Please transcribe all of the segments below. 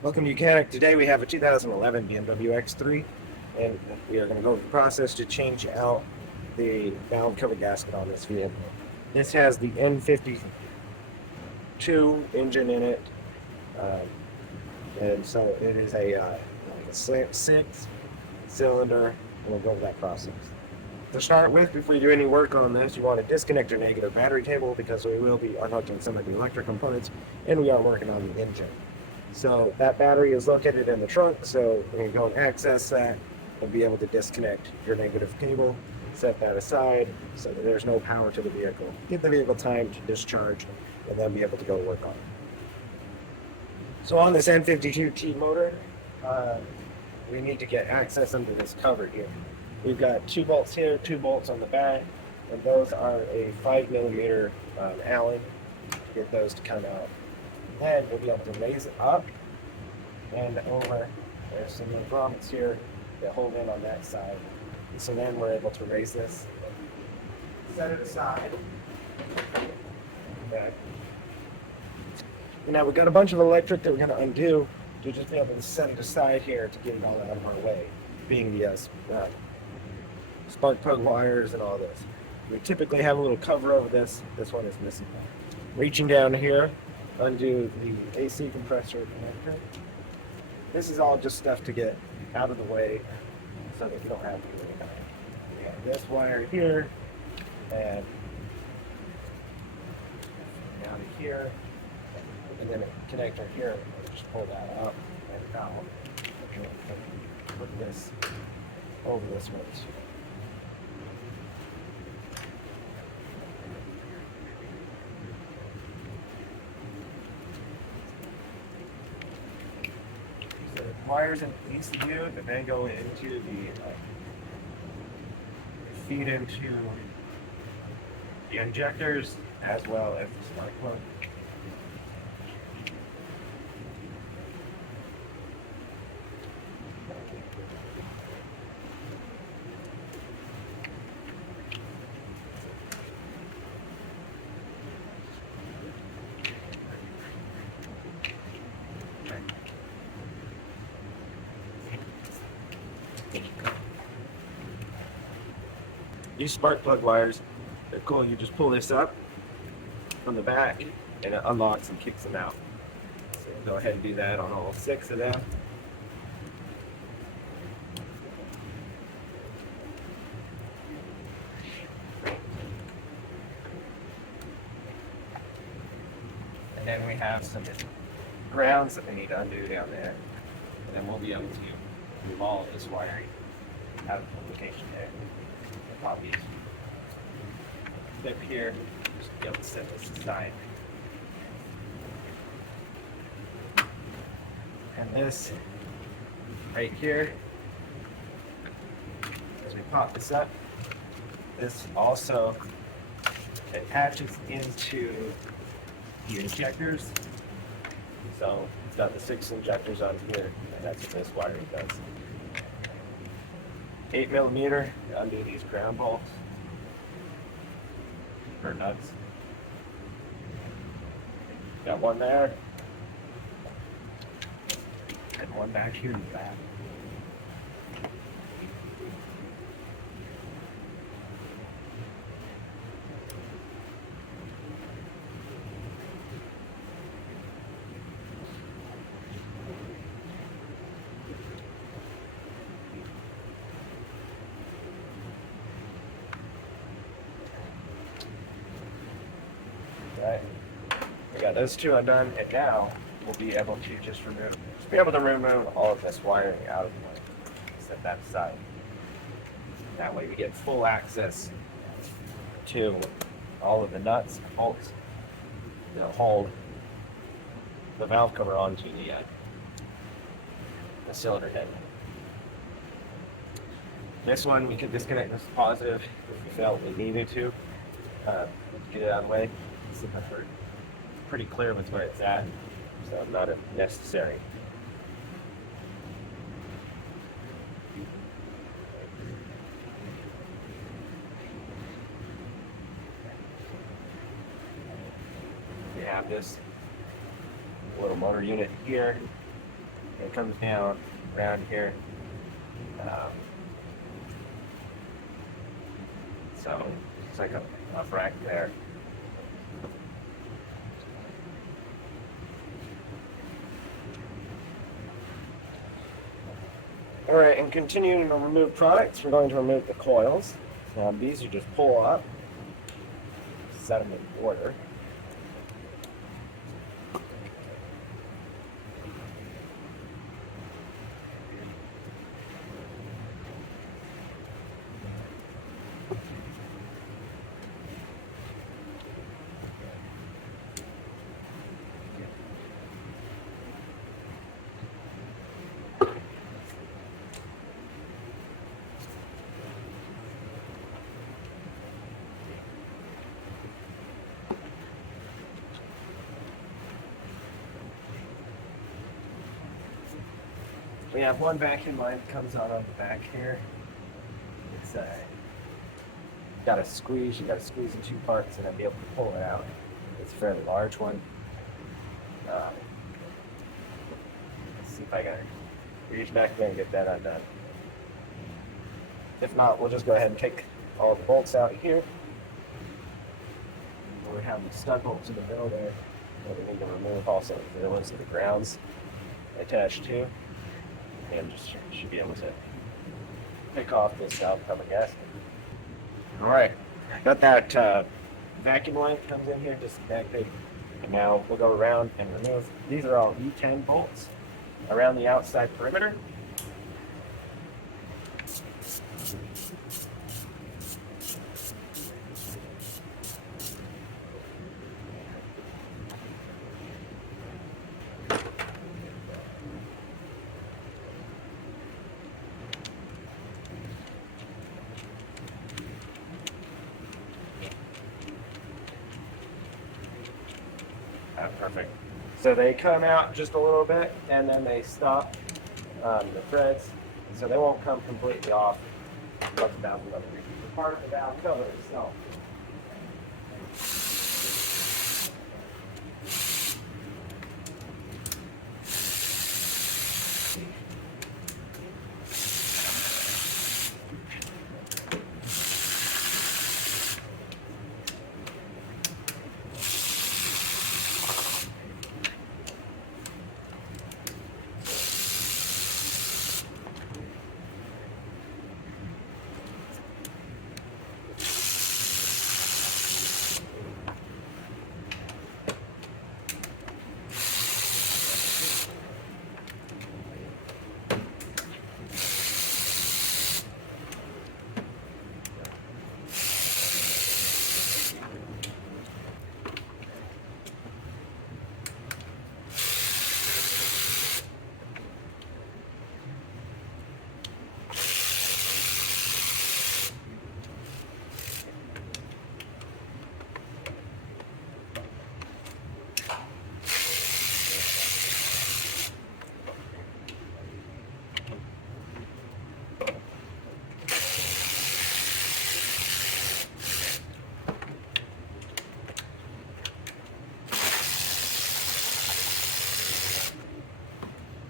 Welcome to Mechanic. Today we have a 2011 BMW X3 and we are going to go through the process to change out the valve cover gasket on this vehicle. This has the N52 engine in it, uh, and so it is like a slant 6 cylinder, and we'll go over that process. To start with, before you do any work on this, you want to disconnect your negative battery cable because we will be unhooking some of the electric components and we are working on the engine. So that battery is located in the trunk, so we can go and access that and be able to disconnect your negative cable, set that aside so that there's no power to the vehicle. Give the vehicle time to discharge and then be able to go work on it. So on this N52T motor, we need to get access under this cover here. We've got 2 bolts here, 2 bolts on the back, and those are a 5mm Allen to get those to come out. Then we'll be able to raise it up and over. There's some little grommets here that hold in on that side. And so then we're able to raise this, set it aside. Okay. And now we've got a bunch of electric that we're going to undo to just be able to set it aside here to get it all out of our way, being the spark plug wires and all this. We typically have a little cover over this. This one is missing. Reaching down here, undo the AC compressor connector. This is all just stuff to get out of the way so that you don't have to do anything. We have this wire here and down to here, and then a connector here. We'll just pull that up and out. Put this over this one. Wires in ECU that then go into feed into the injectors as well as the spark plug. These spark plug wires, they're cool. You just pull this up from the back and it unlocks and kicks them out. So go ahead and do that on all 6 of them. And then we have some grounds that we need to undo down there. And then we'll be able to move all of this wiring out of the location there. Copies. Clip here, just be able to set this aside. And this right here, as we pop this up, this also attaches into the injectors. So it's got the 6 injectors on here, and that's what this wiring does. 8mm undo these ground bolts or nuts. Got one there and one back here in the back. Right. We got those 2 undone, and now we'll be able to just remove all of this wiring out of the way. Set that aside. That way we get full access to all of the nuts and bolts that hold the valve cover onto the cylinder head. This one we can disconnect this positive if we felt we needed to get it out of the way. It's pretty clear with where it's at, so not necessary. We have this little motor unit here It comes down around here. Um, so it's like a rack there. All right, and continuing to remove products, we're going to remove the coils. These you just pull up, set them in order. We have one vacuum line that comes out on the back here. It's you gotta squeeze in two parts and then be able to pull it out. It's a fairly large one. Let's see if I can reach back there and get that undone. If not, we'll just go ahead and take all the bolts out here. We have the stud bolts in the middle there that we need to remove also. The ones to the grounds attached to. And just should be able to pick off this outcoming gasket. All right, got that vacuum line that comes in here, disconnected. And now we'll go around and remove. These are all E10 bolts around the outside perimeter. Perfect. So they come out just a little bit and then they stop the threads, so they won't come completely off of the valve cover. Part of the valve cover itself.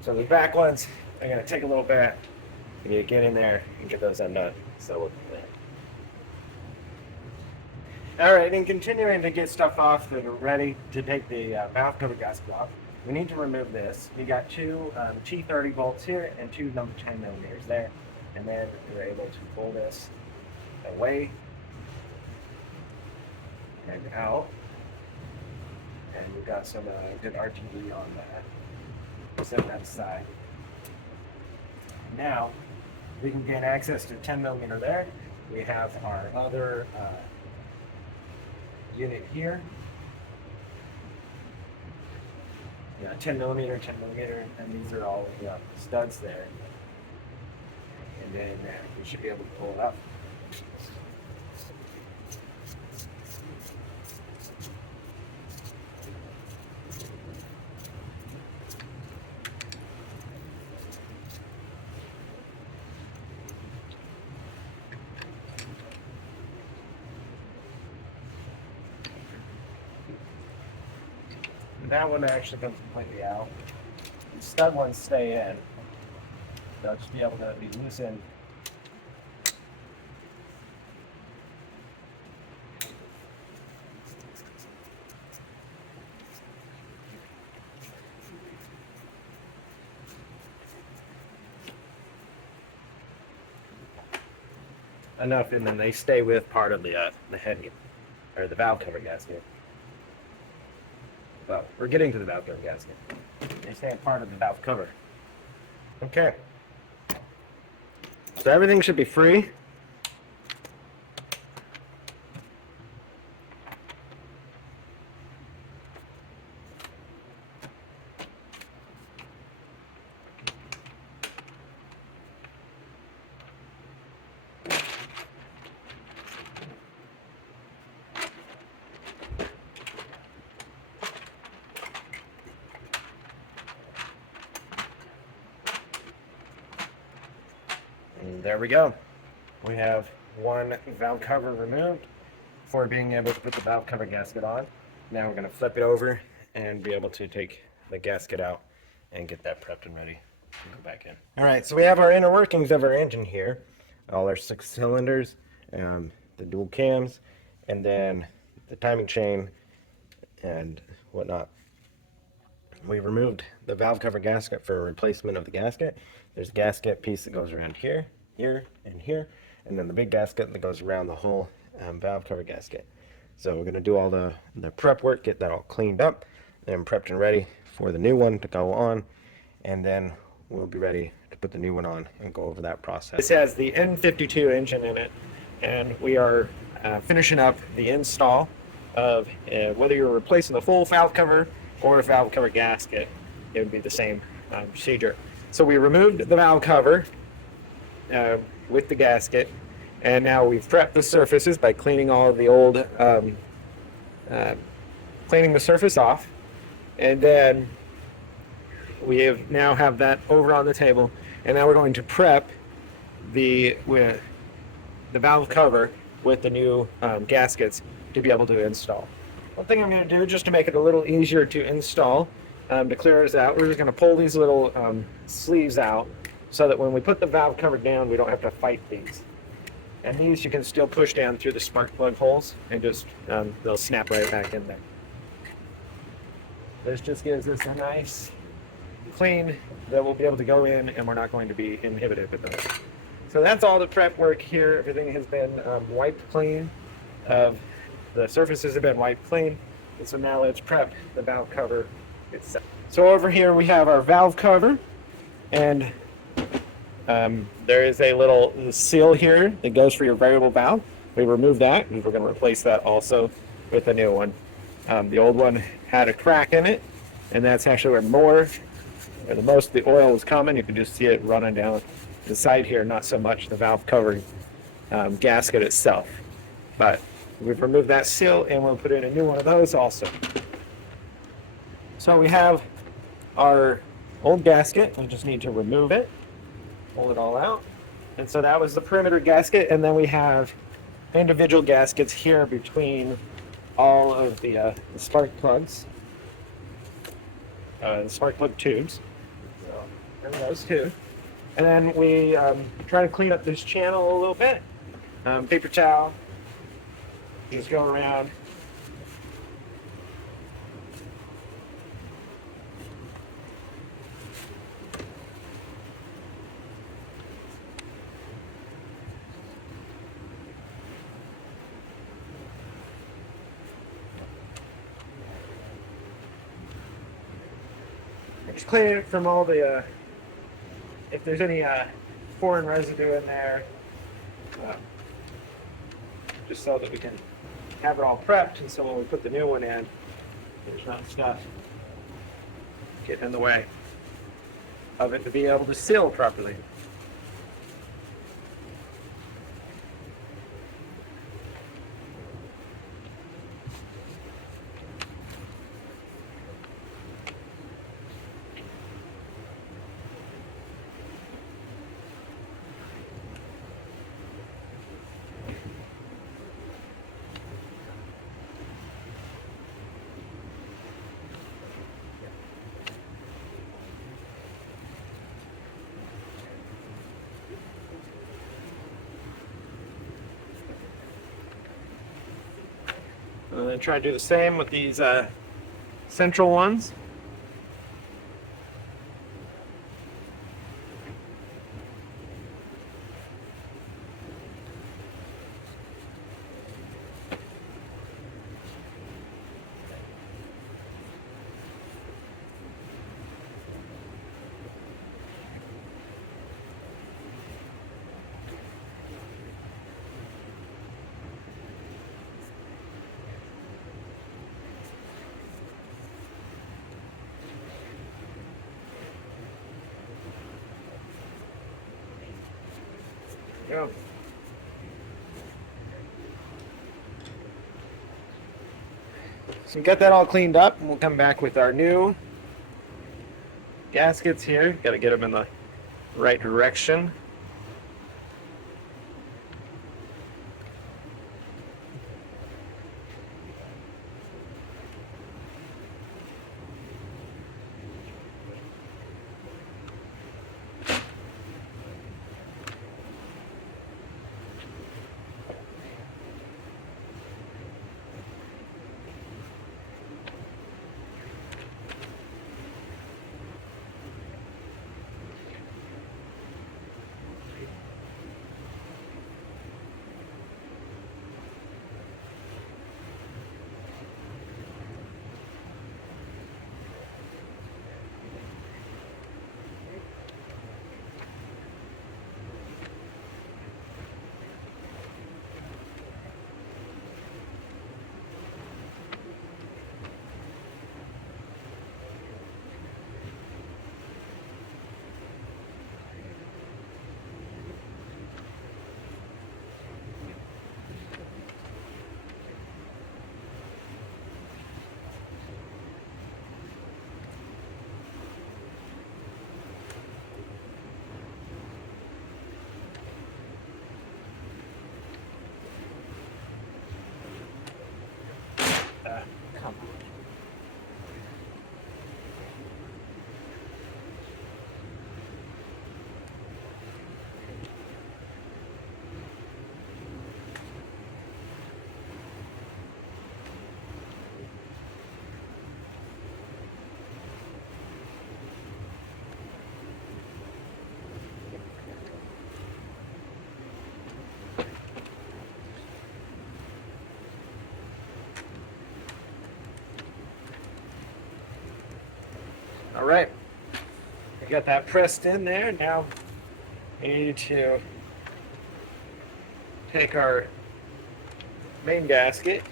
So the back ones are going to take a little bit to get in there and get those undone. So we'll do that. All right, and continuing to get stuff off that are ready to take the valve cover gasket off, we need to remove this. We got two T30 bolts here and two number 10 millimeters there. And then we're able to pull this away and out. And we've got some good RTD on that. Set that aside. Now we can get access to 10 millimeter there. We have our other unit here. Yeah, 10 millimeter, and these are all studs there. And then we should be able to pull it up. That one actually comes completely out. stud ones stay in. They'll just be able to be loosened. Enough, and then they stay with part of the head or the valve cover gasket. Well, we're getting to the valve cover gasket. They stay a part of the valve cover. Okay. So everything should be free. And there we go. We have one valve cover removed for being able to put the valve cover gasket on. Now we're going to flip it over and be able to take the gasket out and get that prepped and ready to go back in. All right, so we have our inner workings of our engine here. All our 6 cylinders, the dual cams, and then the timing chain and whatnot. We removed the valve cover gasket for a replacement of the gasket. There's a gasket piece that goes around here, here, and here, and then the big gasket that goes around the whole valve cover gasket. So we're going to do all the prep work, get that all cleaned up, and prepped and ready for the new one to go on, and then we'll be ready to put the new one on and go over that process. This has the N52 engine in it, and we are finishing up the install of whether you're replacing the full valve cover or a valve cover gasket, it would be the same procedure. So we removed the valve cover with the gasket, and now we've prepped the surfaces by cleaning all of the old, cleaning the surface off, and then we now have that over on the table, and now we're going to prep the valve cover with the new gaskets to be able to install. One thing I'm going to do, just to make it a little easier to install, to clear this out, we're just going to pull these little sleeves out so that when we put the valve cover down, we don't have to fight these. And these you can still push down through the spark plug holes and just, they'll snap right back in there. This just gives us a nice clean that we'll be able to go in, and we're not going to be inhibited with those. So that's all the prep work here. Everything has been wiped clean. The surfaces have been wiped clean, and so now let's prep the valve cover itself. So over here we have our valve cover, and there is a little seal here that goes for your variable valve. We removed that, and we're going to replace that also with a new one. The old one had a crack in it, and that's actually where the most of the oil is coming. You can just see it running down the side here, not so much the valve cover gasket itself. But we've removed that seal, and we'll put in a new one of those also. So we have our old gasket. We just need to remove it, pull it all out. And so that was the perimeter gasket, and then we have individual gaskets here between all of the spark plugs, the spark plug tubes. So, and those two. And then we try to clean up this channel a little bit. Paper towel. Just go around. Just clean it from all the, if there's any foreign residue in there, just so that we can have it all prepped, and so when we put the new one in, there's not stuff getting in the way of it to be able to seal properly. Try to do the same with these central ones. Go. So get that all cleaned up, and we'll come back with our new gaskets here. Got to get them in the right direction. Come on. All right, we got that pressed in there. Now we need to take our main gasket,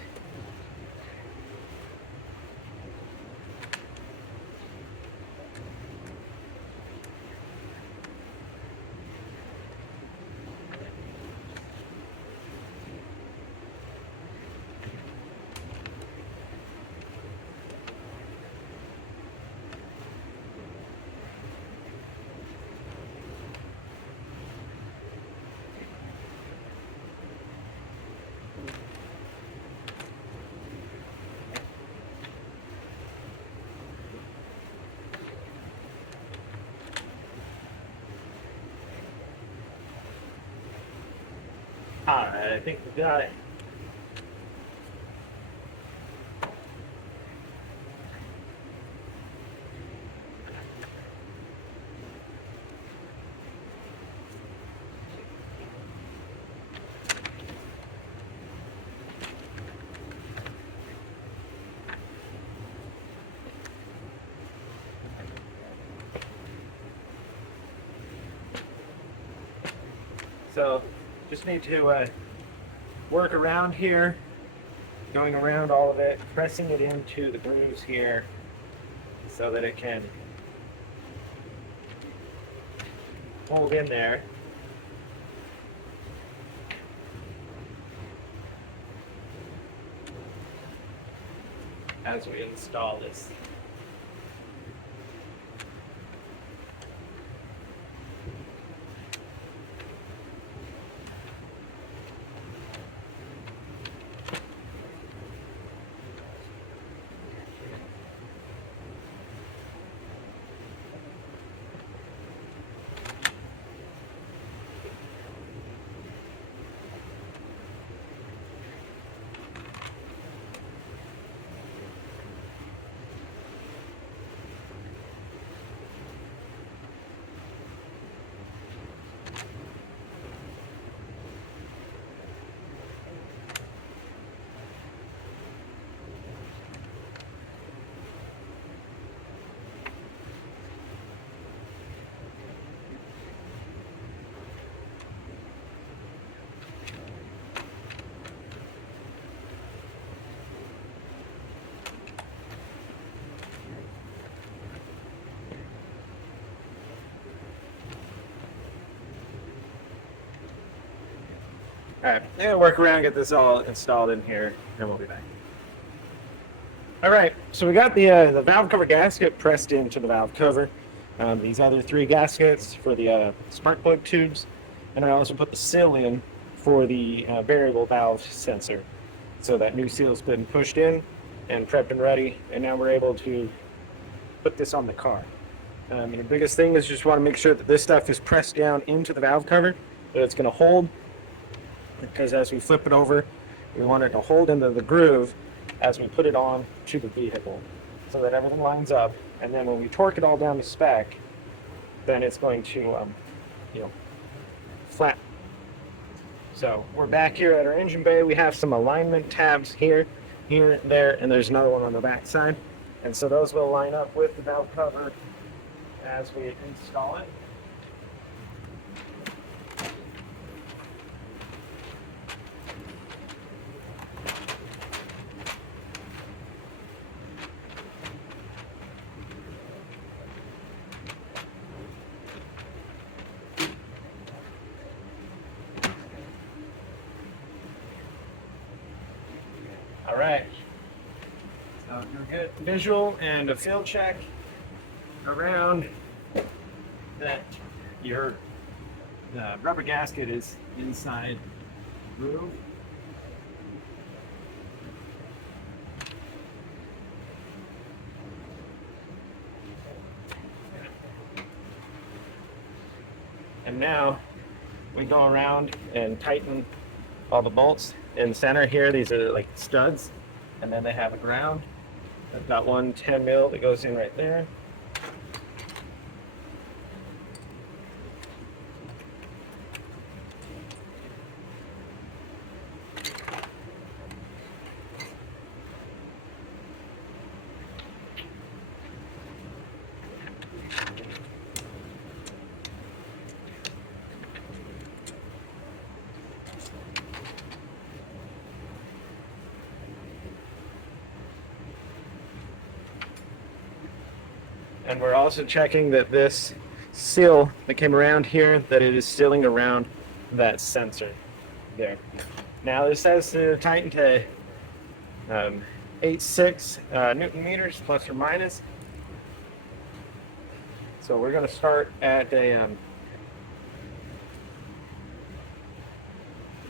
all right, I think we got it. So just need to work around here, going around all of it, pressing it into the grooves here so that it can hold in there. As we install this. Alright, I'm gonna work around, get this all installed in here, and we'll be back. Alright, so we got the valve cover gasket pressed into the valve cover. These other 3 gaskets for the spark plug tubes, and I also put the seal in for the variable valve sensor. So that new seal's been pushed in and prepped and ready, and now we're able to put this on the car. And the biggest thing is just want to make sure that this stuff is pressed down into the valve cover, that it's going to hold, because as we flip it over, we want it to hold into the groove as we put it on to the vehicle, so that everything lines up. And then when we torque it all down to spec, then it's going to, flat. So we're back here at our engine bay. We have some alignment tabs here, there, and there's another one on the back side. And so those will line up with the valve cover as we install it. All right, so do a good visual and a field check around that your rubber gasket is inside the groove. And now we go around and tighten all the bolts. In the center here, these are like studs, and then they have a ground. I've got one 10 mil that goes in right there. And we're also checking that this seal that came around here, that it is sealing around that sensor there. Now this says to tighten to 8.6 Newton meters plus or minus. So we're going to start at a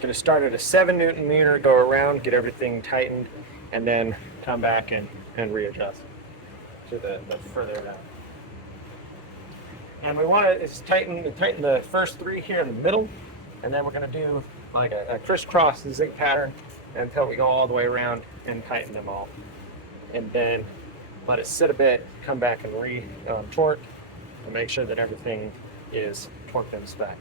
7 Newton meter, go around, get everything tightened, and then come back and readjust to the further down. And we want to tighten the first 3 here in the middle, and then we're going to do like a crisscross zig pattern until we go all the way around and tighten them all. And then let it sit a bit, come back and torque, and make sure that everything is torqued in spec.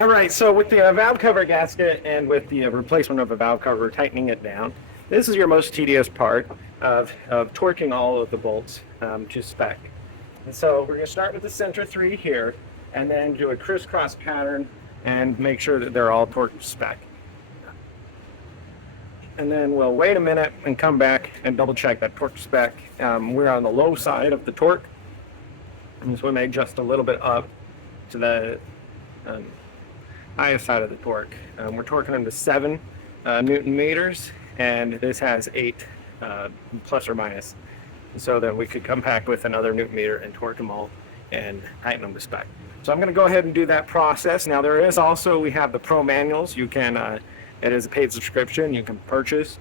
All right, so with the valve cover gasket and with the replacement of a valve cover, tightening it down, this is your most tedious part of torquing all of the bolts to spec. And so we're going to start with the center 3 here, and then do a crisscross pattern and make sure that they're all torqued to spec. And then we'll wait a minute and come back and double check that torque spec. We're on the low side of the torque, and so we may adjust a little bit up to the highest side of the torque. We're torquing them to 7 Newton meters, and this has 8 plus or minus, so that we could come back with another Newton meter and torque them all and tighten them to spec. So I'm going to go ahead and do that process. Now there is also, we have the Pro manuals. You can, it is a paid subscription you can purchase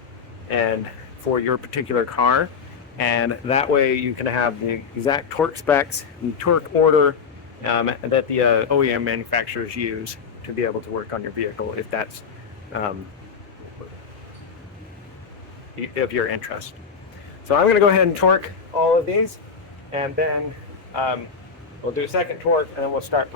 and for your particular car, and that way you can have the exact torque specs and torque order that the OEM manufacturers use to be able to work on your vehicle, if that's if you're interested. So I'm going to go ahead and torque all of these, and then we'll do a second torque, and then we'll start.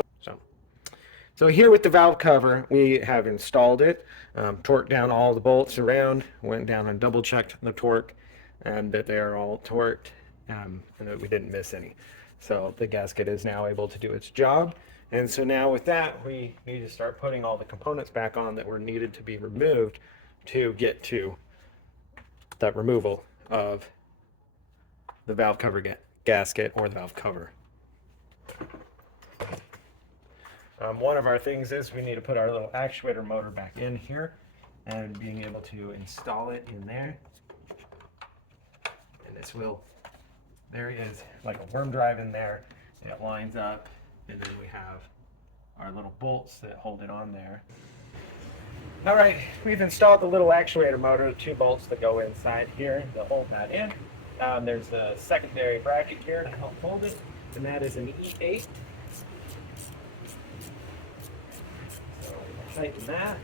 So here with the valve cover, we have installed it, torqued down all the bolts around, went down and double checked the torque, and that they are all torqued, and that we didn't miss any. So the gasket is now able to do its job. And so now with that, we need to start putting all the components back on that were needed to be removed to get to that removal of the valve cover gasket or the valve cover. One of our things is we need to put our little actuator motor back in here, and being able to install it in there. And this will, there is like a worm drive in there. It lines up, and then we have our little bolts that hold it on there. All right, we've installed the little actuator motor, the 2 bolts that go inside here to hold that in. There's a secondary bracket here to help hold it, and that is an E8. So we'll tighten that.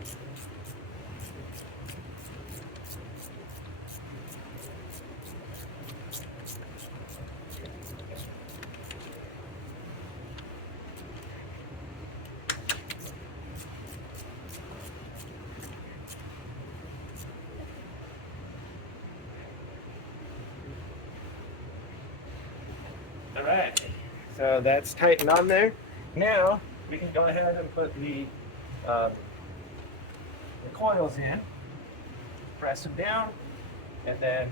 All right, so that's tightened on there. Now we can go ahead and put the coils in, press them down, and then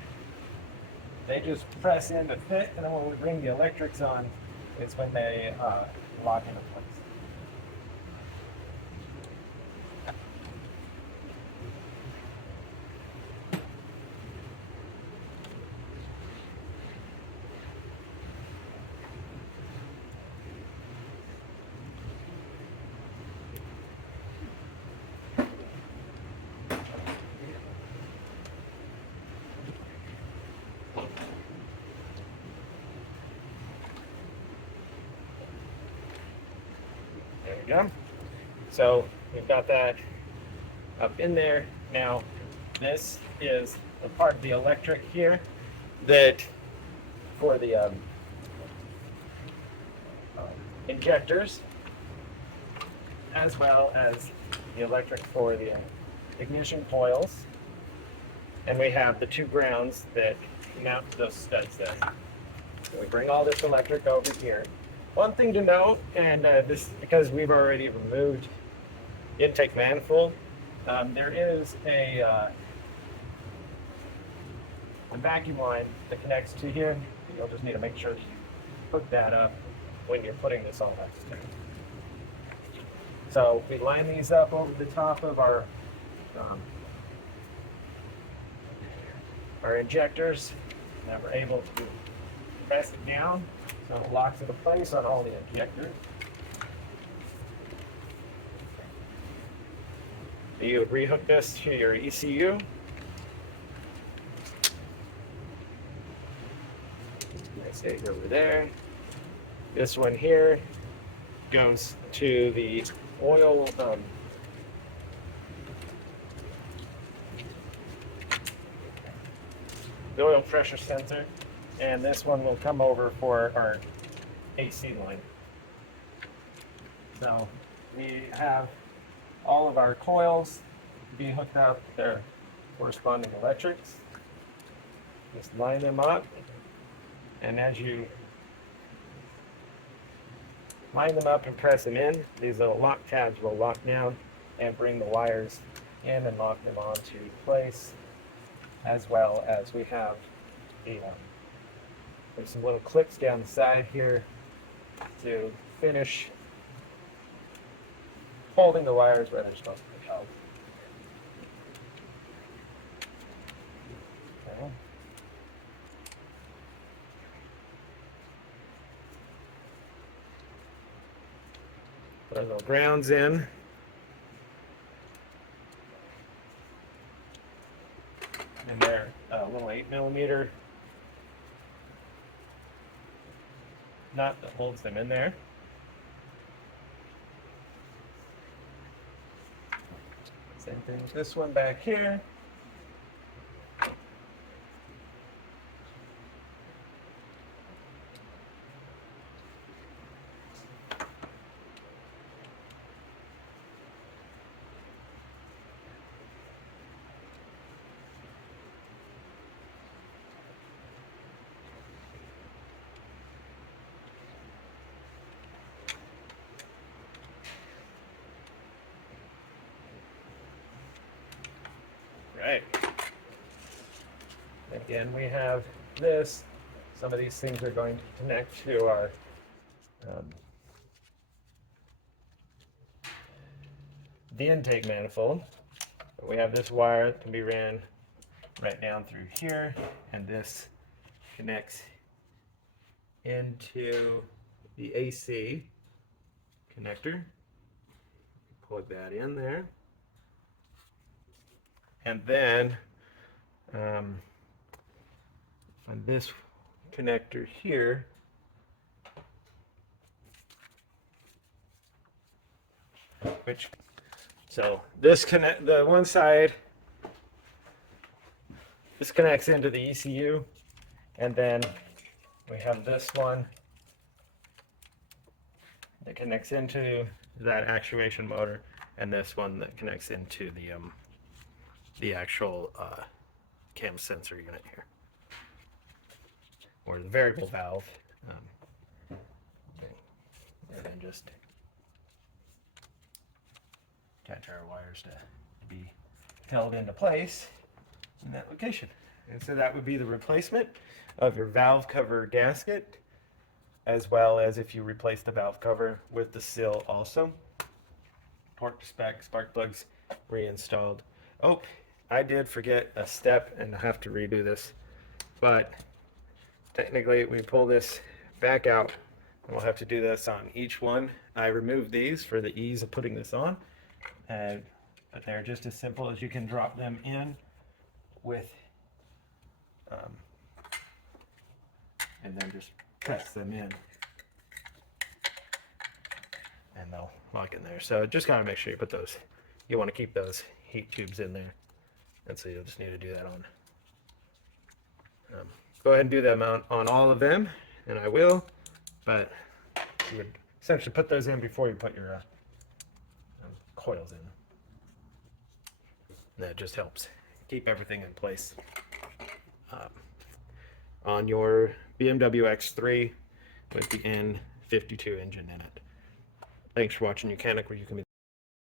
they just press in to fit, and then when we bring the electrics on, it's when they lock into place. There we go. So we've got that up in there. Now this is a part of the electric here that for the injectors, as well as the electric for the ignition coils. And we have the 2 grounds that mount those studs there. So we bring all this electric over here. One thing to note, and this because we've already removed intake manifold, there is a vacuum line that connects to here. You'll just need to make sure that you hook that up when you're putting this all back together. So we line these up over the top of our injectors, and we're able to press it down so it locks into place on all the injectors. You would rehook this to your ECU. Let's say over there. This one here goes to the oil the oil pressure sensor, and this one will come over for our AC line. So we have all of our coils being hooked up, their corresponding electrics. Just line them up, and as you line them up and press them in, these little lock tabs will lock down and bring the wires in and lock them onto place, as well as we have the there's some little clips down the side here to finish holding the wires where they're supposed to be held. Okay. Put our little grounds in. And they're a little 8mm nut that holds them in there. Same thing with this one back here. Right. Again, we have this. Some of these things are going to connect to our the intake manifold. We have this wire that can be ran right down through here, and this connects into the AC connector. Plug that in there. And then on this connector here, so this the one side, this connects into the ECU, and then we have this one that connects into that actuation motor, and this one that connects into the actual cam sensor unit here, or the variable valve, and then just attach our wires to be held into place in that location. And so that would be the replacement of your valve cover gasket, as well as if you replace the valve cover with the sill also. Torque spec spark plugs reinstalled. Oh, I did forget a step and I have to redo this, but technically we pull this back out and we'll have to do this on each one. I removed these for the ease of putting this on, but they're just as simple as you can drop them in with and then just press them in and they'll lock in there. So just gotta make sure you put those, you want to keep those heat tubes in there. And so you'll just need to do that on. Go ahead and do them on all of them, and I will, but you would essentially put those in before you put your coils in. And that just helps keep everything in place. On your BMW X3 with the N52 engine in it. Thanks for watching Mechanic, where you can be